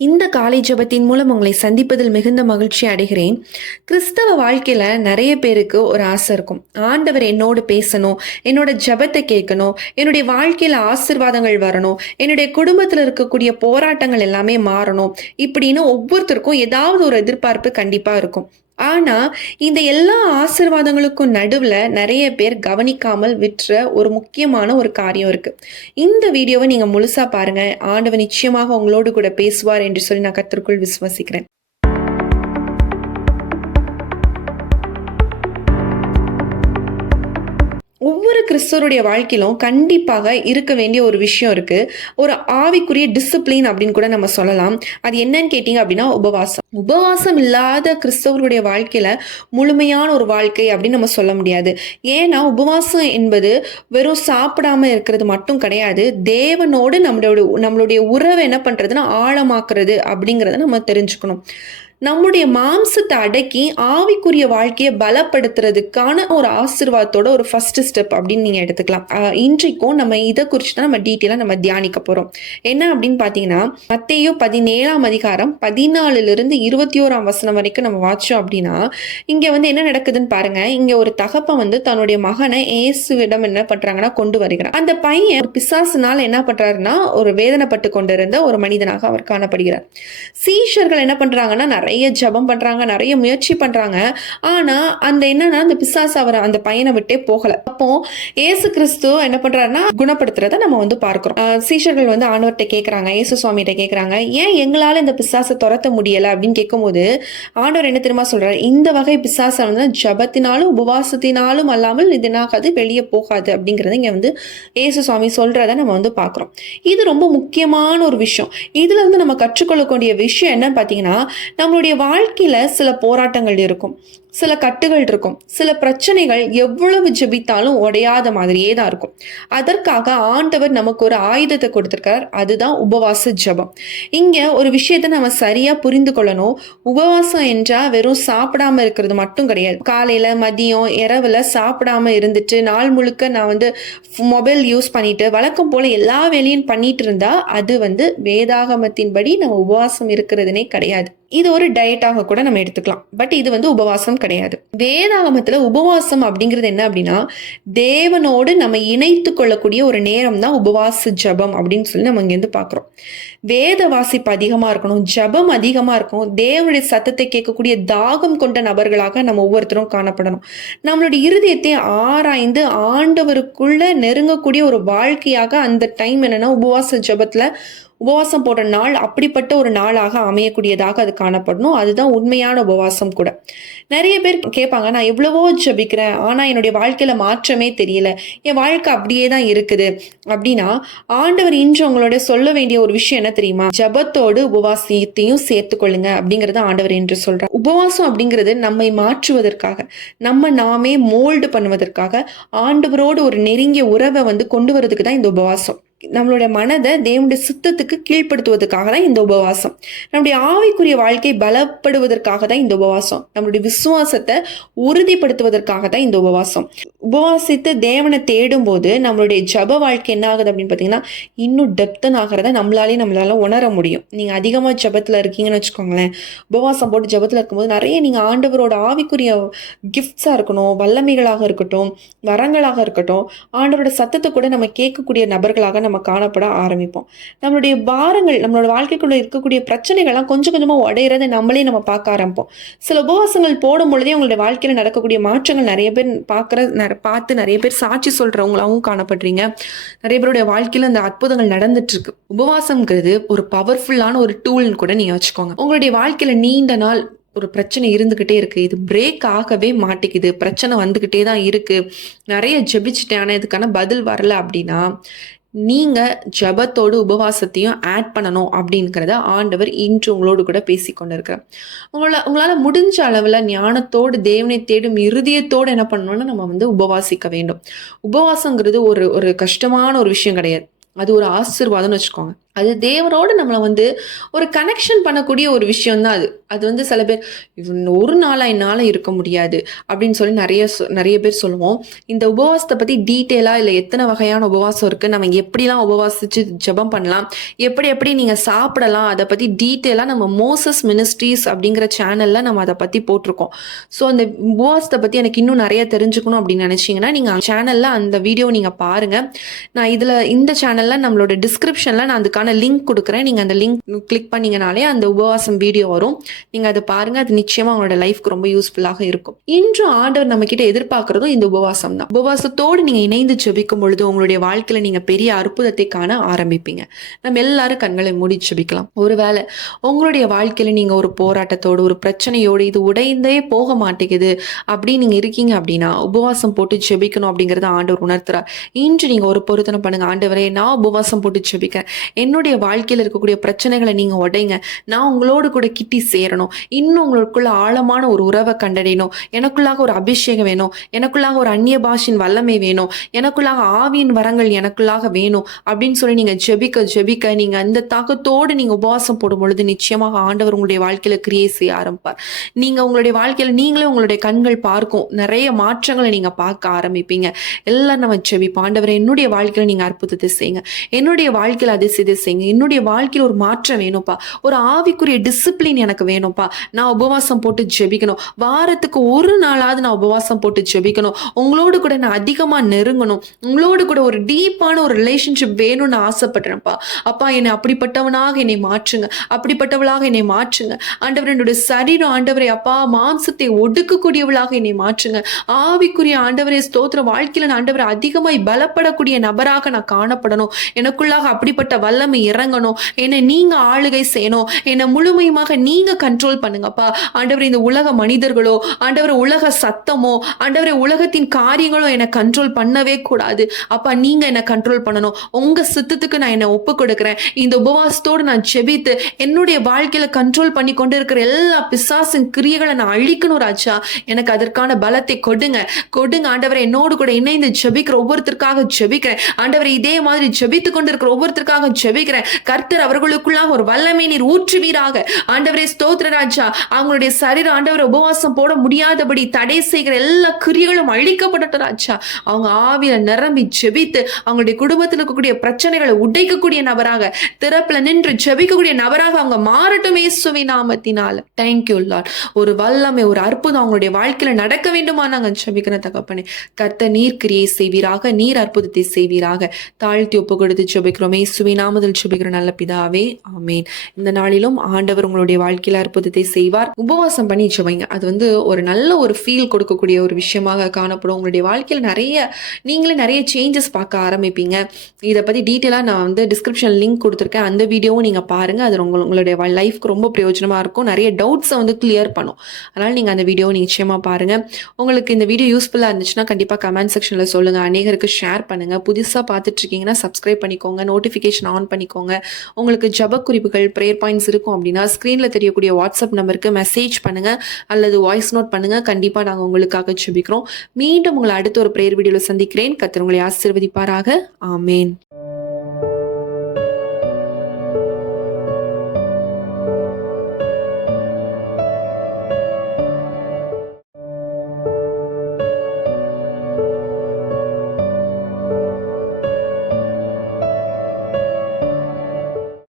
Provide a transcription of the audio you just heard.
இந்த காலை ஜெபத்தின் மூலம் உங்களை சந்திப்பதில் மிகுந்த மகிழ்ச்சி அடைகிறேன். கிறிஸ்தவ வாழ்க்கையில நிறைய பேருக்கு ஒரு ஆசை இருக்கும். ஆண்டவர் என்னோடு பேசணும், என்னோட ஜெபத்தை கேட்கணும், என்னுடைய வாழ்க்கையில ஆசீர்வாதங்கள் வரணும், என்னுடைய குடும்பத்துல இருக்கக்கூடிய போராட்டங்கள் எல்லாமே மாறணும். இப்படின்னு ஒவ்வொருத்தருக்கும் ஏதாவது ஒரு எதிர்பார்ப்பு கண்டிப்பா இருக்கும். ஆனா, இந்த எல்லா ஆசீர்வாதங்களுக்கும் நடுவுல நெறைய பேர் கவனிக்காமல் விட்ற ஒரு முக்கியமான ஒரு காரியம் இருக்கு. இந்த வீடியோவ நீங்க முழுசா பாருங்க. ஆண்டவர் நிச்சயமாக உங்களோடு கூட பேசுவார் என்று சொல்லி நான் கர்த்தருக்குள் விசுவாசிக்கிறேன். ஒவ்வொரு கிறிஸ்தவருடைய வாழ்க்கையிலும் கண்டிப்பாக இருக்க வேண்டிய ஒரு விஷயம் இருக்கு. ஒரு ஆவிக்குரிய டிசிப்ளின் அப்படின்னு கூட நம்ம சொல்லலாம். அது என்னன்னு கேட்டீங்க அப்படின்னா உபவாசம். உபவாசம் இல்லாத கிறிஸ்தவர்களுடைய வாழ்க்கையில முழுமையான ஒரு வாழ்க்கை அப்படின்னு நம்ம சொல்ல முடியாது. ஏன்னா உபவாசம் என்பது வெறும் சாப்பிடாம இருக்கிறது மட்டும் கிடையாது. தேவனோடு நம்மளுடைய உறவை என்ன பண்றதுன்னா ஆழமாக்குறது அப்படிங்கிறத நம்ம தெரிஞ்சுக்கணும். நம்முடைய மாம்சத்தை அடக்கி ஆவிக்குரிய வாழ்க்கையை பலப்படுத்துறதுக்கான ஒரு ஆசீர்வாதத்தோட ஒரு ஃபர்ஸ்ட் ஸ்டெப் அப்படின்னு நீங்க எடுத்துக்கலாம். இன்றைக்கும் நம்ம இதை குறித்து தான் நம்ம டீட்டெயிலாக நம்ம தியானிக்க போறோம். என்ன அப்படின்னு பார்த்தீங்கன்னா, மத்தேயு 17ஆம் அதிகாரம் 14லிருந்து 21ஆம் வசனம் வரைக்கும் நம்ம வாட்சோம் அப்படின்னா, இங்க என்ன நடக்குதுன்னு பாருங்க. இங்க ஒரு தகப்பன் தன்னுடைய மகனை இயேசுவிடம் என்ன பண்றாங்கன்னா கொண்டு வருகிறார். அந்த பையன் ஒரு பிசாசுனால என்ன பண்றாருன்னா ஒரு வேதனைப்பட்டு கொண்டிருந்த ஒரு மனிதனாக அவர் காணப்படுகிறார். சீஷர்கள் என்ன பண்றாங்கன்னா நிறைய ஜெபம் பண்றாங்க, நிறைய முயற்சி பண்றாங்க. ஆனா அந்த பிசாசு அவரை அந்த பையனை விட்டே போகல. அப்போ ஏசு கிறிஸ்து என்ன பண்றாருன்னா குணப்படுத்துறத நம்ம பார்க்கிறோம். சீஷர்கள் ஆண்டவர்கிட்ட கேட்கறாங்க, இயேசு சுவாமிகிட்ட கேட்கறாங்க, ஏன் எங்களால இந்த பிசாசை துரத்த முடியல அப்படின்னு கேட்கும்போது ஆண்டவர் என்ன தெரியுமா சொல்றாரு, இந்த வகை பிசாசை ஜபத்தினாலும் உபவாசத்தினாலும் அல்லாமல் இது என்னாகாது, வெளியே போகாது அப்படிங்கறத இங்க இயேசு சுவாமி சொல்றத நம்ம பார்க்கிறோம். இது ரொம்ப முக்கியமான ஒரு விஷயம். இதுல நம்ம கற்றுக்கொள்ளக்கூடிய விஷயம் என்ன பாத்தீங்கன்னா, நம்மளுடைய வாழ்க்கையில சில போராட்டங்கள் இருக்கும், சில கட்டுகள் இருக்கும், சில பிரச்சனைகள் எவ்வளவு ஜெபித்தாலும் உடையாத மாதிரியே தான் இருக்கும். அதற்காக ஆண்டவர் நமக்கு ஒரு ஆயுதத்தை கொடுத்திருக்கார். அதுதான் உபவாச ஜெபம். இங்க ஒரு விஷயத்தை நம்ம சரியா புரிந்து கொள்ளணும். உபவாசம் என்றா வெறும் சாப்பிடாம இருக்கிறது மட்டும் கிடையாது. காலையில மதியம் இரவுல சாப்பிடாம இருந்துட்டு நாள் முழுக்க நான் மொபைல் யூஸ் பண்ணிட்டு வழக்கம் போல எல்லா வேலையும் பண்ணிட்டு இருந்தா அது வேதாகமத்தின்படி நம்ம உபவாசம் இருக்கிறதுனே கிடையாது. இது ஒரு டயட்டாக கூட நம்ம எடுத்துக்கலாம். பட் இது உபவாசம் கிடையாது. வேதாகமத்துல உபவாசம் அப்படிங்கிறது என்ன அப்படின்னா, தேவனோடு நம்ம இணைத்து கொள்ளக்கூடிய ஒரு நேரம் தான் உபவாச ஜபம் அப்படின்னு சொல்லி நம்ம இங்க பாக்குறோம். வேத வாசிப்பு அதிகமா இருக்கணும், ஜபம் அதிகமா இருக்கும், தேவனுடைய சத்தத்தை கேட்கக்கூடிய தாகம் கொண்ட நபர்களாக நம்ம ஒவ்வொருத்தரும் காணப்படணும். நம்மளுடைய இருதயத்தை ஆராய்ந்து ஆண்டவருக்குள்ள நெருங்கக்கூடிய ஒரு வாழ்க்கையாக அந்த டைம் என்னன்னா உபவாச ஜபத்துல உபவாசம் போடுற நாள் அப்படிப்பட்ட ஒரு நாளாக அமையக்கூடியதாக அது காணப்படணும். அதுதான் உண்மையான உபவாசம் கூட. நிறைய பேர் கேட்பாங்க, நான் எவ்வளவோ ஜபிக்கிறேன் ஆனா என்னுடைய வாழ்க்கையில மாற்றமே தெரியல, என் வாழ்க்கை அப்படியே தான் இருக்குது அப்படின்னா, ஆண்டவர் இன்று உங்களோட சொல்ல வேண்டிய ஒரு விஷயம் என்ன தெரியுமா, ஜபத்தோடு உபவாசத்தையும் சேர்த்து கொள்ளுங்க அப்படிங்கறத ஆண்டவர் என்று சொல்றார். உபவாசம் அப்படிங்கிறது நம்மை மாற்றுவதற்காக, நாமே மோல்டு பண்ணுவதற்காக, ஆண்டவரோடு ஒரு நெருங்கிய உறவை கொண்டு வரதுக்கு தான் இந்த உபவாசம். நம்மளுடைய மனதை தேவனுடைய சித்தத்துக்கு கீழ்ப்படுத்துவதற்காக தான் இந்த உபவாசம். நம்முடைய ஆவிக்குரிய வாழ்க்கை பலப்படுவதற்காக தான் இந்த உபவாசம். நம்மளுடைய விசுவாசத்தை உறுதிப்படுத்துவதற்காக தான் இந்த உபவாசம். உபவாசித்து தேவனை தேடும் போது நம்மளுடைய ஜப வாழ்க்கை என்ன ஆகுது அப்படின்னு பாத்தீங்கன்னா, இன்னும் டெப்தன் ஆகிறத நம்மளால உணர முடியும். நீங்க அதிகமா ஜபத்துல இருக்கீங்கன்னு வச்சுக்கோங்களேன், உபவாசம் போட்டு ஜபத்துல இருக்கும்போது நிறைய நீங்க ஆண்டவரோட ஆவிக்குரிய கிஃப்ட்ஸா இருக்கணும், வல்லமைகளாக இருக்கட்டும், வரங்களாக இருக்கட்டும், ஆண்டவரோட சத்தத்தை கூட நம்ம கேட்கக்கூடிய நபர்களாக நம்ம காணப்பட ஆரம்பிப்போம். நம்மளுடைய பாரங்கள், நம்மளோட வாழ்க்கைக்குள்ள இருக்கக்கூடிய பிரச்சனைகள்லாம் கொஞ்சம் கொஞ்சமா உடையறதை நம்ம பார்க்க ஆரம்பிப்போம். சில உபவாசங்கள் போடும் பொழுதே உங்களுடைய வாழ்க்கையில நடக்கக்கூடிய மாற்றங்கள் நிறைய பேர் பார்த்து நிறைய பேர் சாட்சி சொல்றவங்களாவும் காணப்படுறீங்க. நிறைய பேருடைய வாழ்க்கையில அந்த அற்புதங்கள் நடந்துட்டு இருக்கு. உபவாசம்ங்கிறது ஒரு பவர்ஃபுல்லான ஒரு டூல்னு கூட நீங்க வச்சுக்கோங்க. உங்களுடைய வாழ்க்கையில நீண்ட நாள் ஒரு பிரச்சனை இருந்துகிட்டே இருக்கு, இது பிரேக் ஆகவே மாட்டேங்குது, பிரச்சனை வந்துகிட்டே தான் இருக்கு, நிறைய ஜெபிச்சுட்டேன் ஆனா இதுக்கான பதில் வரல அப்படின்னா, நீங்க ஜபத்தோடு உபவாசத்தையும் ஆட் பண்ணணும் அப்படிங்கிறத ஆண்டவர் இன்று உங்களோடு கூட பேசிக்கொண்டு இருக்கிறார். உங்களால முடிஞ்ச அளவுல ஞானத்தோடு தேவனை தேடும் இருதயத்தோடு என்ன பண்ணணும்னா நம்ம உபவாசிக்க வேண்டும். உபவாசங்கிறது ஒரு கஷ்டமான ஒரு விஷயம் கிடையாது, அது ஒரு ஆசீர்வாதம்னு வச்சுக்கோங்க. அது தேவனோடு நம்மள வந்து ஒரு கனெக்ஷன் பண்ணக்கூடிய ஒரு விஷயம் தான் அது. அது வந்து சில பேர், ஒரு நாளா என்னால இருக்க முடியாது" அப்படின்னு சொல்லி நெறைய பேர் சொல்லுவோம். இந்த உபவாசத்த பத்தி டீட்டெயிலா இல்ல எத்தன வகையான உபவாசம் இருக்கு, நம்ம எப்படிலாம் உபவாசிச்சு ஜெபம் பண்ணலாம், எப்படி எப்படி நீங்க சாப்பிடலாம், அத பத்தி டீட்டெயிலா நம்ம மோசஸ் மினிஸ்ட்ரீஸ் அப்படிங்கிற சேனல்ல நம்ம அத பத்தி போட்டிருக்கோம். ஸோ அந்த உபவாசத்த பத்தி எனக்கு இன்னும் நெறைய தெரிஞ்சுக்கணும் அப்படின்னு நெனைச்சீங்கன்னா, நீங்க சேனல்ல அந்த வீடியோ நீங்க பாருங்க. நான் இந்த சேனல்ல நம்மளோட டிஸ்கிரிப்ஷன்ல நான் அதுக்கான லிங்க் குடுக்குறேன். நீங்க அந்த லிங்க் கிளிக் பண்ணீங்கனாலே அந்த உபவாசம் வீடியோ வரும். நீங்க அத பாருங்க. அது நிச்சயமா உங்களோட லைஃப்க்கு ரொம்ப யூஸ்ஃபுல்லாக இருக்கும். இன்று ஆண்டவர் நம்மகிட்ட எதிர்பார்க்கிறதும் இந்த உபவாசம் தான். உபவாசத்தோடு நீங்க இணைந்து ஜெபிக்கும் பொழுது உங்களுடைய வாழ்க்கையில நீங்க பெரிய அற்புதத்தை காண ஆரம்பிப்பீங்க. நம்ம எல்லாரும் கண்களை மூடி ஜெபிக்கலாம். ஒருவேளை உங்களுடைய வாழ்க்கையில நீங்க ஒரு போராட்டத்தோடு, ஒரு பிரச்சனையோடு இது உடைந்தே போக மாட்டேங்குது அப்படின்னு நீங்க இருக்கீங்க அப்படின்னா, உபவாசம் போட்டு ஜெபிக்கணும் அப்படிங்கிறத ஆண்டவர் உணர்த்துறார். இன்று நீங்க ஒரு பொருத்தனை பண்ணுங்க. ஆண்டவரே, நான் உபவாசம் போட்டு ஜெபிக்கிறேன். என்னுடைய வாழ்க்கையில இருக்கக்கூடிய பிரச்சனைகளை நீங்க உடைங்க. நான் உங்களோடு கூட கிட்டி சேரணும். இன்னும் உங்களுக்குள்ள ஆழமான ஒரு உறவை கண்டடையணும். எனக்குள்ளாக ஒரு அபிஷேகம் வேணும். எனக்குள்ளாக ஒரு அந்நிய பாஷையின் வல்லமை வேணும். எனக்குள்ளாக ஆவியின் வரங்கள் எனக்குள்ளாக வேணும் அப்படின்னு சொல்லி நீங்க ஜெபிக்க நீங்க அந்த தாக்கத்தோடு நீங்க உபவாசம் போடும் பொழுது நிச்சயமாக ஆண்டவர் உங்களுடைய வாழ்க்கையில கிரியை செய்ய ஆரம்பிப்பார். நீங்க உங்களுடைய வாழ்க்கையில நீங்களே உங்களுடைய கண்கள் பார்க்கும் நிறைய மாற்றங்களை நீங்க பார்க்க ஆரம்பிப்பீங்க. எல்லாம் நம்ம ஜெபிப்போம். ஆண்டவரே, என்னுடைய வாழ்க்கையில நீங்க அற்புதத்தை செய்யுங்க. என்னுடைய வாழ்க்கையில அதிசயத்தை செய்யுங்க. என்னுடைய வாழ்க்கையில ஒரு மாற்றம் வேணும்ப்பா. ஒரு ஆவிக்குரிய டிசிப்ளின் எனக்கு வேணும்ப்பா. நான் உபவாசம் போட்டு ஜெபிக்கணும். வாரத்துக்கு ஒரு நாளாவது நான் உபவாசம் போட்டு ஜெபிக்கணும். உங்களோடு கூட நான் அதிகமா நெருங்கணும். உங்களோடு கூட ஒரு டீப்பான ஒரு ரிலேஷன்ஷிப் வேணும்னு ஆசைப்படுறேன்ப்பா. அப்பா, என்னை அப்படிப்பட்டவனாக என்னை மாற்றுங்க. அப்படிப்பட்டவளாக என்னை மாற்றுங்க. ஆண்டவரே, என்னுடைய சரீரம் ஆண்டவரே அப்பா மாம்சத்தை ஒடுக்கக்கூடியவளாக என்னை மாற்றுங்க. ஆவிக்குரிய ஆண்டவரே ஸ்தோத்திரம், வாழ்க்கையில ஆண்டவரே அதிகமாய் பலப்படக்கூடிய நபராக நான் காணப்படணும். எனக்குள்ளாக அப்படிப்பட்ட வல்லமை இறங்கணும். என்னை நீங்க ஆளுகை செய்யணும். என்னை முழுமையுமாக நீங்க கண்ட்ரோல் பண்ணுங்கப்பா. ஆண்டவரே, இந்த உலக மனிதர்களோ, ஆண்டவரே உலக சத்தமோ, ஆண்டவரே உலகத்தின் காரியங்களோ என்னை கண்ட்ரோல் பண்ணவே கூடாது. அப்பா, நீங்க என்னை கண்ட்ரோல் பண்ணணும். உங்க சித்தத்துக்கு நான் என்னை ஒப்பு கொடுக்கிறேன். இந்த உபவாசத்தோடு நான் ஜெபித்து என்னுடைய வாழ்க்கையில கண்ட்ரோல் பண்ணி கொண்டு இருக்கிற எல்லா பிசாசின் கிரியைகளை நான் அழிக்கணும் ராஜா. எனக்கு அதற்கான பலத்தை கொடுங்க. ஆண்டவரே, என்னோடு கூட இணைந்து ஜெபிக்கிற ஒவ்வொருத்தருக்காக ஜெபிக்கிறேன். ஆண்டவரே, இதே மாதிரி ஜெபித்து கொண்டு இருக்கிற ஒவ்வொருத்தருக்காக ஜெபிக்கிறேன். கர்த்தர் அவர்களுக்குள்ளாக ஒரு வல்லமை நீர் ஊற்றுவீராக. ஆண்டவரே ஸ்தோத்திர ராஜா, அவங்களுடைய சரீரம் ஆண்டவரை உபவாசம் போட முடியாதபடி தடை செய்கிற எல்லா கிரியைகளும் அழிக்கப்படட்டும் ராஜா. அவங்க ஆவியில நிரம்பி ஜெபித்து அவங்களுடைய குடும்பத்தில் இருக்கக்கூடிய பிரச்சனைகளை உடைக்கக்கூடிய நபராக, திறப்புல நின்று ஜெபிக்கக்கூடிய நபராக அவங்க மாறட்டும் இயேசுவின் நாமத்தினால. Thank you Lord. ஒரு வல்லமை, ஒரு அற்புதம் அவங்களுடைய வாழ்க்கையில நடக்க வேண்டுமா நாங்க ஜெபிக்கிற தகப்பனே. கர்த்தர் நீர் கிரியை செய்வீராக, நீர் அற்புதத்தை செய்வீராக. தாழ்த்தி ஒப்பு கொடுத்து ஜெபிக்கிறோம் இயேசுவின் நாமத்தில் ஜெபிக்கிற நல்ல பிதாவே, ஆமென். இந்த நாளிலும் ஆண்டவர் உங்களுடைய வாழ்க்கையில அற்புதத்தை செய்வார். உபவாசம் பண்ணி ஜெபிங்க. அது வந்து ஒரு நல்ல ஒரு ஃபீல் கொடுக்கக்கூடிய ஒரு விஷயமாக காணப்படும். உங்களுடைய வாழ்க்கையில நீங்களே நிறைய சேஞ்சஸ் பார்க்க ஆரம்பிப்பீங்க. இதை பத்தி டீட்டெயிலா நான் வந்து டிஸ்கிரிப்ஷன் லிங்க் கொடுத்துருக்கேன். அந்த வீடியோவும் நீங்க பாருங்க. அது உங்களுடைய லைஃப்க்கு ரொம்ப பிரயோஜனமா இருக்கும். நிறைய டவுட்ஸை வந்து கிளியர் பண்ணும். அதனால நீங்க அந்த வீடியோவை நிச்சயமா பாருங்க. உங்களுக்கு இந்த வீடியோ யூஸ்ஃபுல்லா இருந்துச்சுன்னா கண்டிப்பா கமெண்ட் செக்ஷன்ல சொல்லுங்க. அநேகருக்கு ஷேர் பண்ணுங்க. புதுசா பார்த்துட்டு இருக்கீங்கன்னா சப்ஸ்கிரைப் பண்ணிக்கோங்க. நோட்டிஃபிகேஷன் ஆன் பண்ணிக்கோங்க. உங்களுக்கு ஜெப குறிப்புகள், பிரேயர் பாயிண்ட்ஸ் இருக்கும் அப்படின்னா ஸ்க்ரீனில் தெரியக்கூடிய வாட்ஸ்அப் நம்பருக்கு மெசேஜ் பண்ணுங்க அல்லது வாய்ஸ் நோட் பண்ணுங்க. கண்டிப்பாக நாங்கள் உங்களுக்காக ஜெபிக்கிறோம். மீண்டும் உங்களை அடுத்த ஒரு பிரேயர் வீடியோவில் சந்திக்கிறேன். கர்த்தர் உங்களை ஆசீர்வதிப்பாராக. ஆமேன்.